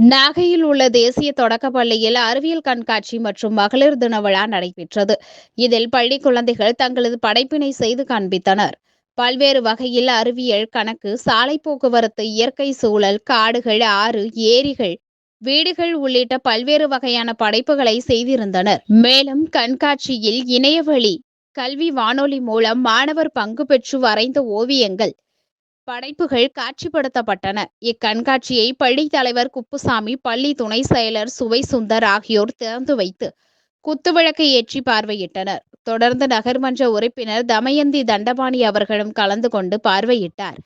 நாகையில் உள்ள தேசிய தொடக்கப் பள்ளியில் அறிவியல் கண்காட்சி மற்றும் மகளிர் தின விழா நடைபெற்றது. இதில் பள்ளி குழந்தைகள் தங்களது படைப்பினை செய்து காண்பித்தனர். பல்வேறு வகையில் அறிவியல், கணக்கு, சாலை போக்குவரத்து, இயற்கை சூழல், காடுகள், ஆறு, ஏரிகள், வீடுகள் உள்ளிட்ட பல்வேறு வகையான படைப்புகளை செய்திருந்தனர். மேலும் கண்காட்சியில் இணையவழி கல்வி வானொலி மூலம் மாணவர் பங்கு பெற்று வரைந்த ஓவியங்கள், படைப்புகள் காட்சிப்படுத்தப்பட்டன. இக்கண்காட்சியை பள்ளி தலைவர் குப்புசாமி, பள்ளி துணை செயலர் சுவைசுந்தர் ஆகியோர் திறந்து வைத்து குத்துவிளக்கை ஏற்றி பார்வையிட்டனர். தொடர்ந்து நகர்மன்ற உறுப்பினர் தமயந்தி தண்டபாணி அவர்களும் கலந்து கொண்டு பார்வையிட்டார்.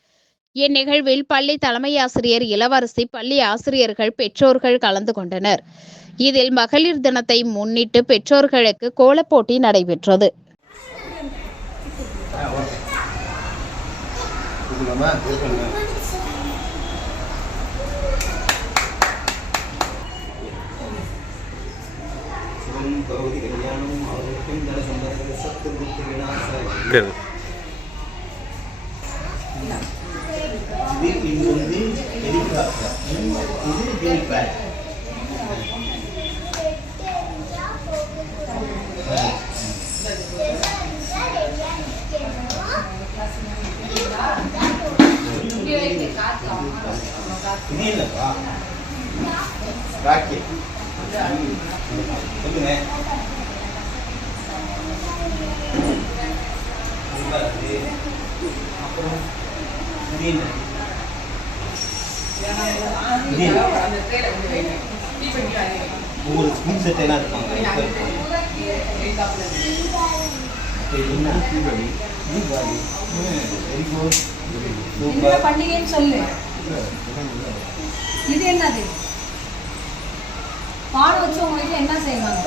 இந்நிகழ்வில் பள்ளி தலைமையாசிரியர் இளவரசி, பள்ளி ஆசிரியர்கள், பெற்றோர்கள் கலந்து கொண்டனர். இதில் மகளிர் தினத்தை முன்னிட்டு பெற்றோர்களுக்கு கோலப்போட்டி நடைபெற்றது. ஒவ்வொரு ஸ்கூல் செட் எல்லாம் இருப்பாங்க. பண்டிகைன்னு சொல்லு. இது என்னது? பாடம் வச்சு உங்க வீட்டுல என்ன செய்வாங்க?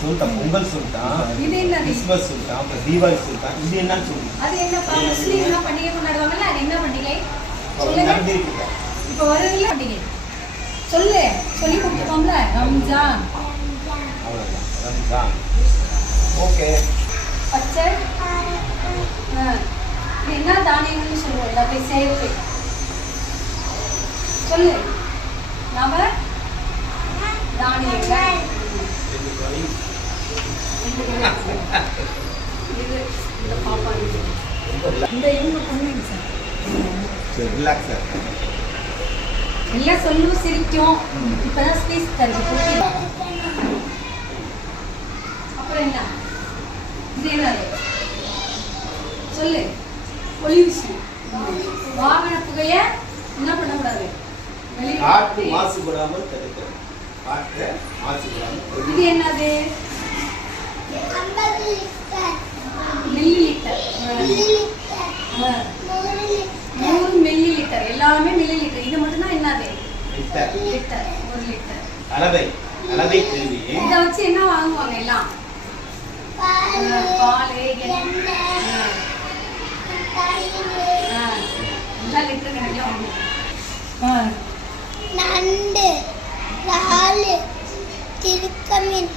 சொல்லிட்டான், பொங்கல் சொல்லிட்டான், இது என்னது? கிறிஸ்மஸ் சொல்லிட்டான், அப்புறம் தீபாவளி சொல்லிட்டான். இது என்னன்னு சொல்லு. அது என்னப்பா? முஸ்லீம்லாம் பண்டிகை கொண்டாடுவாங்கல்ல, அது என்ன பண்டிகை சொல்லுங்க. இப்போ வருதுல்ல பண்டிகை சொல்லு, சொல்லி கொடுத்துக்கோங்க. ரம்ஜான். ரம்ஜான். ஓகே. பச்சை என்ன தானியங்கள்னு சொல்லுவோம், எல்லாத்தையும் சேர்த்து சொல்லு. நவ தானியங்கள். இது இந்த பாப்பா இந்த இவங்க பொண்ணுங்க சார். ரிலாக்ஸ். எல்லாம் சொல்லும், சிரிக்கும். இப்பதான் ஸ்பீச் தருது. அப்புறம் என்ன? இது என்னது சொல்லு. பொல்யூஷன். வாகன புகைய என்ன பண்ணக்கூடாது? காற்று மாசுபடாமல் தடுக்கிறது. காற்று மாசுபடாமல். இது என்னது? Milli litre. 100 milli litre. எல்லாமே மில்லி லிட்டர். இது மட்டும் தான் என்னது? லிட்டர். 1 லிட்டர். அளவை கேள்வி. இத வச்சு என்ன வாங்குவாங்க எல்லாம்? பால், எண்ணெய், எல்லா லிட்டர் கணக்குல வாங்குவாங்க. நண்டு, இறால், திருக்கமீன்,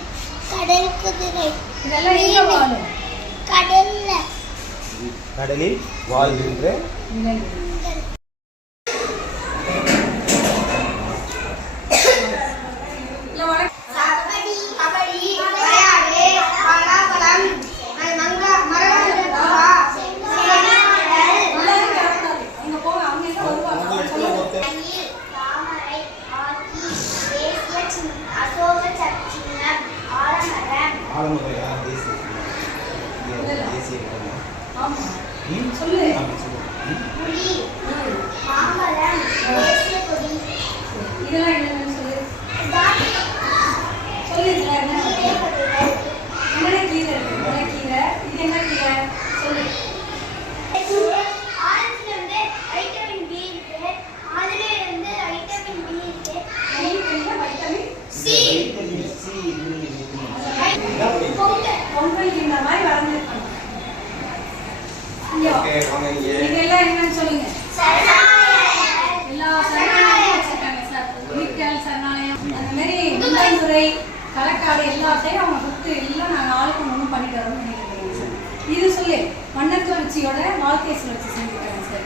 கடல் குதிரை. இதெல்லாம் எங்க வாழும்? கடலில் வாழ்கின்ற சொல்லு. இதெல்லாம் என்னன்னு சொல்லு. சொல்லு. என்ன கீரை இருக்கு? கீரை. இது என்ன கீரை சொல்லு. இதெல்லாம் என்னன்னு சொல்லுங்க. எல்லா சரணாலயம் வச்சிருக்காங்க சார். வீட்டல் சரணாலயம், அந்த மாதிரி முன்னாடி களக்காடு எல்லாத்தையும் அவங்க சுத்து எல்லாம் நாங்கள் ஆளுக்கு ஒன்று பண்ணிட்டு வரோம்னு நினைக்கிறேன் சார். இது சொல்லு. மன்னர் தொடர்ச்சியோட வாழ்க்கை சுழற்சி செஞ்சுருக்காங்க சார்.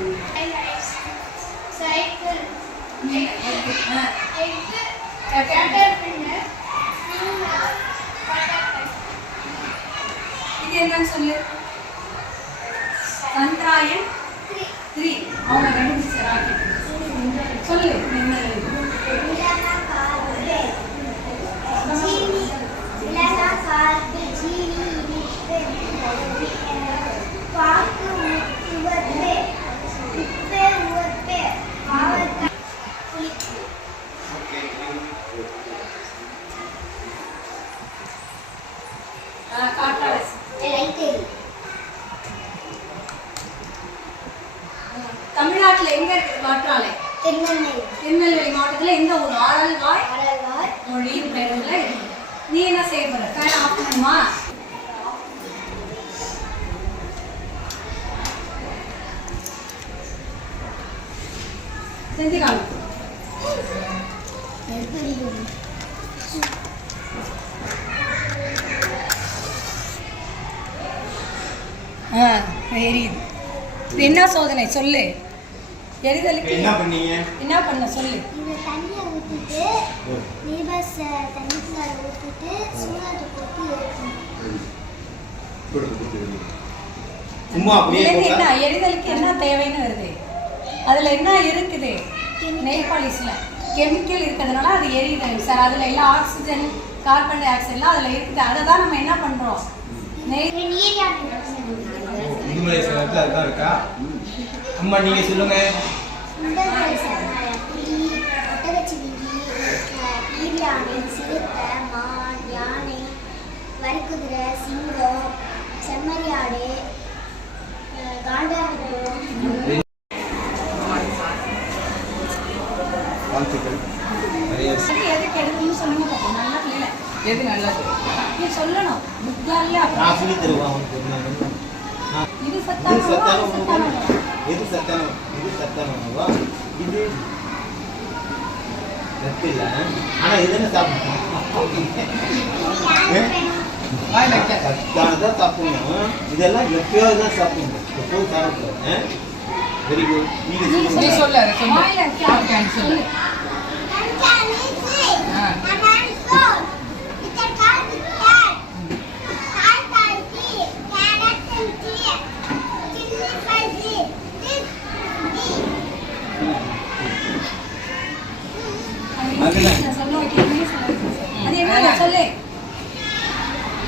இது என்னன்னு சொல்லு. சந்திராயன் 3 அவங்க கண்டுபிடிச்ச ராக்கெட் சொல்லு. என்ன காற்றாலை. தமிழ்நாட்டுல எங்க இருக்கு காற்றாலை? திருநெல்வேலி மாவட்டத்துல எந்த ஊர்? ஆரல்வாய் மொழி பெயர்ல இருக்கு. நீ என்ன செய்ய போற? ஃபேன் ஆஃப் பண்ணுமா? செஞ்சு காமி. வெரி இது என்ன சோதனை சொல்லு. எரிதலுக்கு என்ன பண்ணீங்க? என்ன பண்ண சொல்லு. இந்த தண்ணியை ஊற்றிட்டு நீபஸ் தண்ணிக்குள்ள ஊற்றிட்டு சூடாட்டு போட்டு சும்மா அப்படியே இதுல என்ன எரிதலுக்கு என்ன தேவைன்னு வருது? அதுல என்ன இருக்குது? நெயில் பாலிஷ்ல கெமிக்கல் இருக்கிறதுனால அது எரியுது சார். அதுல எல்லாம் ஆக்சிஜன் கார்பன் டை ஆக்சைட்லாம் அதுல இருக்குது. அதை தான் நம்ம என்ன பண்றோம்? அதுதான் இருக்கா? அம்மா நீங்க சொல்லுங்க. சிறுத்தை, மான், யானை, வரிக்குதிரை, சிங்கம், செம்மறியாடு, காண்டாமிருகம். வாழ்த்துக்கள். நிறைய எதுக்கு எடுக்கணும்னு சொல்லுங்க பாப்போம். நல்லா இல்ல எது நல்லது நீ சொல்லணும். புத்தாலியா நான் சொல்லி தருவேன் அவனுக்கு. இது இது சத்தான சத்தான உணவு, உணவு. சத்தான உணவு. இது சத்தான உணவா? இது சத்து இல்லை. ஆனா இதுன்னு சாப்பிடணும். சத்தானதான் சாப்பிடணும். இதெல்லாம் எப்பயோ தான் சாப்பிடணும். எப்போதும் சாப்பிடக்கூடாது. Very good. நீங்க சொல்லுங்க. வாயில வைக்காம சொல்லு. சொல்ல வைக்கிறேன். அது என்ன சொல்லு.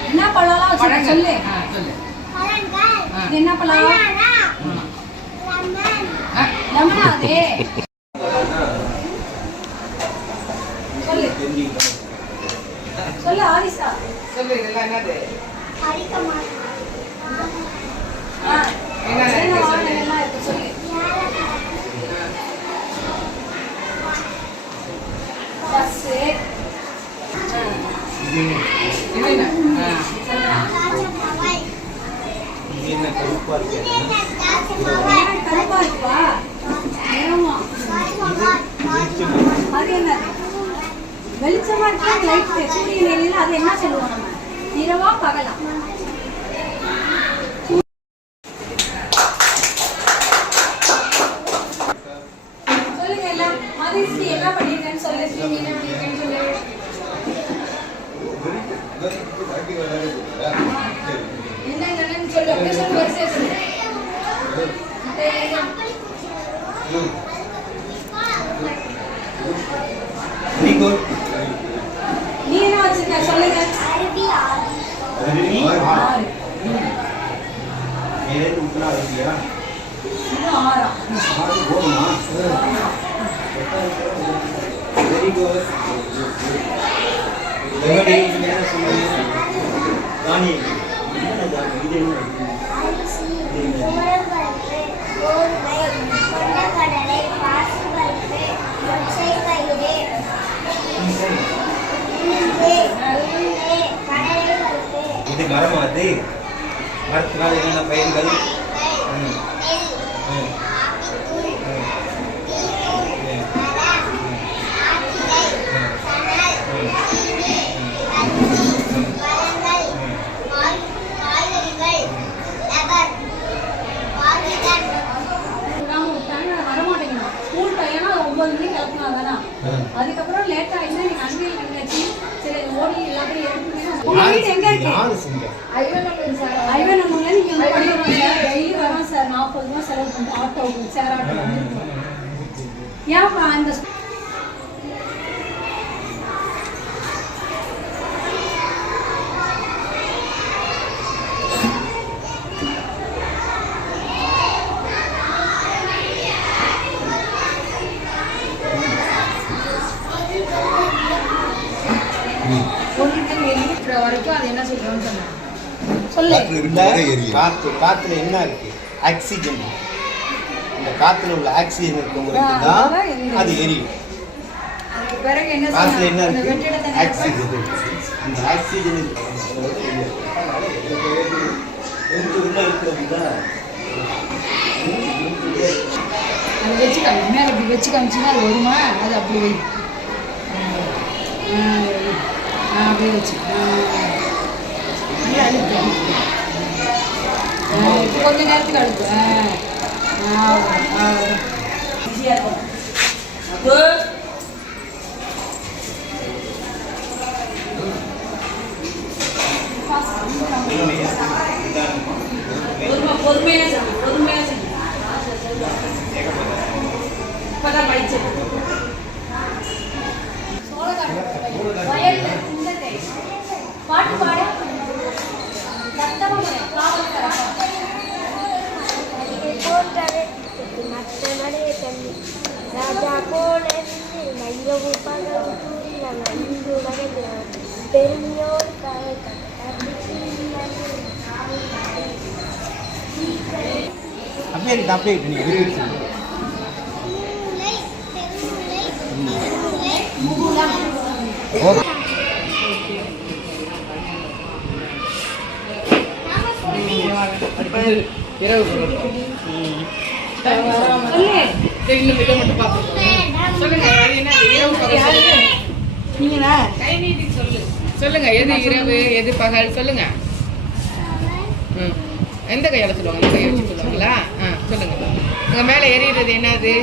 என்ன பழம்லாம் வச்சு சொல்லு. இது என்ன பழம்? லெமனா அது? சொல்லு சொல்லு ஆரிசா. சொல்லு இதெல்லாம் என்னது? என்ன எல்லாம் இருக்கு சொல்லு. பஸ் இது என்ன? இது என்ன கருப்பா இருக்கு? கருப்பா இருக்குப்பா. நிறமா அது என்னது? வெளிச்சமா இருக்கா? லைட் சூரிய நிலையில அது என்ன சொல்லுவோம் நம்ம? இரவா பகலா? சொல்லுங்க எல்லாம். மதிஸ்ரீ என்ன பண்ணிருக்கேன்னு சொல்லு. ஸ்ரீ என்ன பண்ணிருக்கேன்னு சொல்லு. என்னன்னு சொல்லு. அப்படியே சொல்லு. வரிசையா சொல்லு. Very good. நீ என்ன வச்சிருக்க சொல்லுங்க. அருவி 6. மேலே ஊத்துனா அருவியா? இது 6. 6 போதுமா? Very good. என்ன சொல்லுங்க? தானியம். என்ன தானியம்? இது என்ன? துவரம்பருப்பு, கோதுமை, கொண்டக்கடலை, பாசிப்பருப்பு, பச்சைப்பயிறு, உளுந்து, கடலைப்பருப்பு, இது மரமா? அது மரத்தினால் என்னென்ன பயன்கள்? வரமாட்டேங்கிறோம். ஸ்கூல் பையனா 9 மணிக்கு கிளப்பினா அதுக்கப்புறம் லேட் ஆயிடுச்சுன்னா நீங்க அறிவியல் கண்காட்சி சரி ஓடி எல்லாத்தையும் எடுத்துங்க. உங்க வீடு எங்க இருக்கு? யாரு செஞ்சா? ஐவனூர்ல நீங்க இங்க படிக்கிறீங்க. டெய்லி வரோம் சார். 40 ரூபா செலவு பண்ணுறோம் ஆட்டோவுக்கு. சேர் ஆட்டோ வந்துருக்கோம். ஏன்ப்பா அந்த வரைக்கும் அது என்ன சொல்றோம்னு சொன்னாங்க. சொல்லு. காத்துல என்ன இருக்கு? ஆக்சிஜன். இந்த காத்துல உள்ள ஆக்சிஜன் இருக்கும்போது தான் அது எரியும். அதுக்கு பிறகு என்ன காத்துல என்ன சொன்னாங்க? இருக்கு? வெற்றிட ஆக்சிஜன். அந்த ஆக்சிஜன் உள்ள இருக்கிறது அதை வச்சு காமி மேலே அப்படி வச்சு காமிச்சின்னா அது வருமா? அது அப்படி வை. அப்படியே வச்சு அழுத்து. இப்போ கொஞ்ச நேரத்துக்கு அழுத்து. பொறுமையாக செய்யும். பொறுமையாக செய்யும். இப்பதான் படிச்சு வயல்ல குந்தத்தை பாட்டு பாடு சத்தமா பாடு போன்றவை மற்ற நடைய தண்ணி ராஜா போல இரவு பகல் தூரில் ஐந்து வகை பெருமையோடு கரை அப்படியே இருக்கு. அப்படியே இருக்கு. நீங்க விரிவிச்சு இரவு இன்னும் இதை மட்டும் பார்ப்போம். சொல்லுங்க அது என்ன இரவு பகல் சொல்லுங்க. நீங்களா கை நீட்டி சொல்லு. சொல்லுங்க எது இரவு எது பகல் சொல்லுங்க. எந்த கையால சொல்லுவாங்க? இந்த கையை வச்சு சொல்லுவாங்களா? சொல்லுங்க. உங்க மேல எறிகிறது என்னது?